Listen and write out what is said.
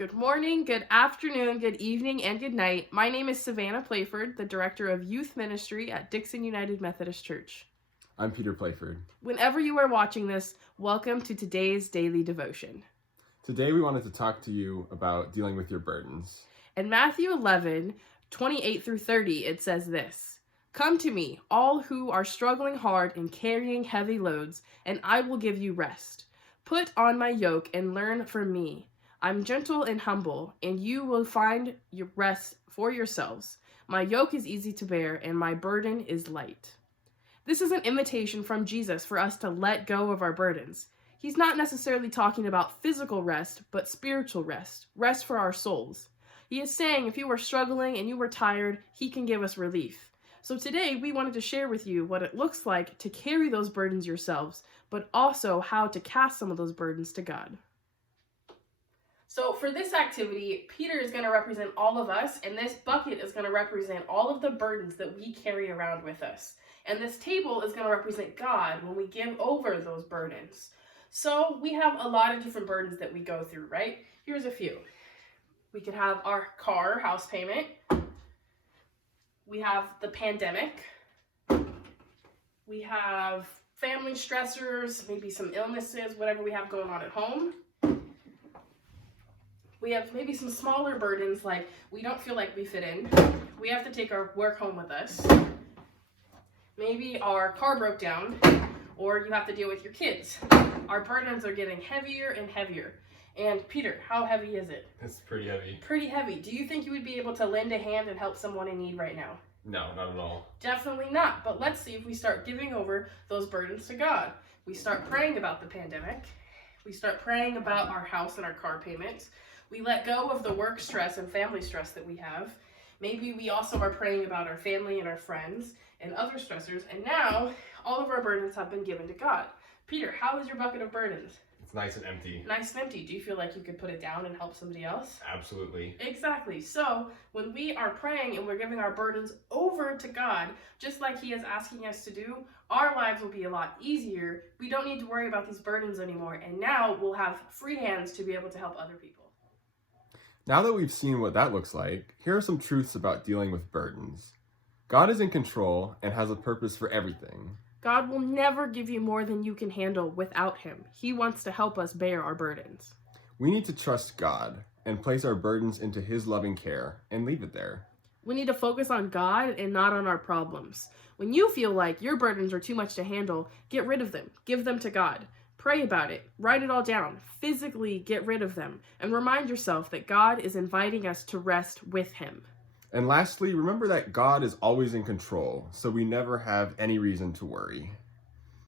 Good morning, good afternoon, good evening, and good night. My name is Savannah Playford, the Director of Youth Ministry at Dixon United Methodist Church. I'm Peter Playford. Whenever you are watching this, welcome to today's daily devotion. Today we wanted to talk to you about dealing with your burdens. In Matthew 11:28 through 30, it says this: "Come to me, all who are struggling hard and carrying heavy loads, and I will give you rest. Put on my yoke and learn from me. I'm gentle and humble, and you will find your rest for yourselves. My yoke is easy to bear, and my burden is light." This is an invitation from Jesus for us to let go of our burdens. He's not necessarily talking about physical rest, but spiritual rest, rest for our souls. He is saying if you are struggling and you are tired, he can give us relief. So today we wanted to share with you what it looks like to carry those burdens yourselves, but also how to cast some of those burdens to God. So for this activity, Peter is going to represent all of us, and this bucket is going to represent all of the burdens that we carry around with us. And this table is going to represent God when we give over those burdens. So we have a lot of different burdens that we go through, right? Here's a few. We could have our car house payment. We have the pandemic. We have family stressors, maybe some illnesses, whatever we have going on at home. We have maybe some smaller burdens like we don't feel like we fit in. We have to take our work home with us. Maybe our car broke down, or you have to deal with your kids. Our burdens are getting heavier and heavier. And Peter, how heavy is it? It's pretty heavy. Pretty heavy. Do you think you would be able to lend a hand and help someone in need right now? No, not at all. Definitely not. But let's see if we start giving over those burdens to God. We start praying about the pandemic. We start praying about our house and our car payments. We let go of the work stress and family stress that we have. Maybe we also are praying about our family and our friends and other stressors. And now all of our burdens have been given to God. Peter, how is your bucket of burdens? It's nice and empty. Nice and empty. Do you feel like you could put it down and help somebody else? Absolutely. Exactly. So when we are praying and we're giving our burdens over to God, just like he is asking us to do, our lives will be a lot easier. We don't need to worry about these burdens anymore. And now we'll have free hands to be able to help other people. Now that we've seen what that looks like, here are some truths about dealing with burdens. God is in control and has a purpose for everything. God will never give you more than you can handle without him. He wants to help us bear our burdens. We need to trust God and place our burdens into his loving care and leave it there. We need to focus on God and not on our problems. When you feel like your burdens are too much to handle, get rid of them. Give them to God. Pray about it. Write it all down. Physically get rid of them. And remind yourself that God is inviting us to rest with him. And lastly, remember that God is always in control, so we never have any reason to worry.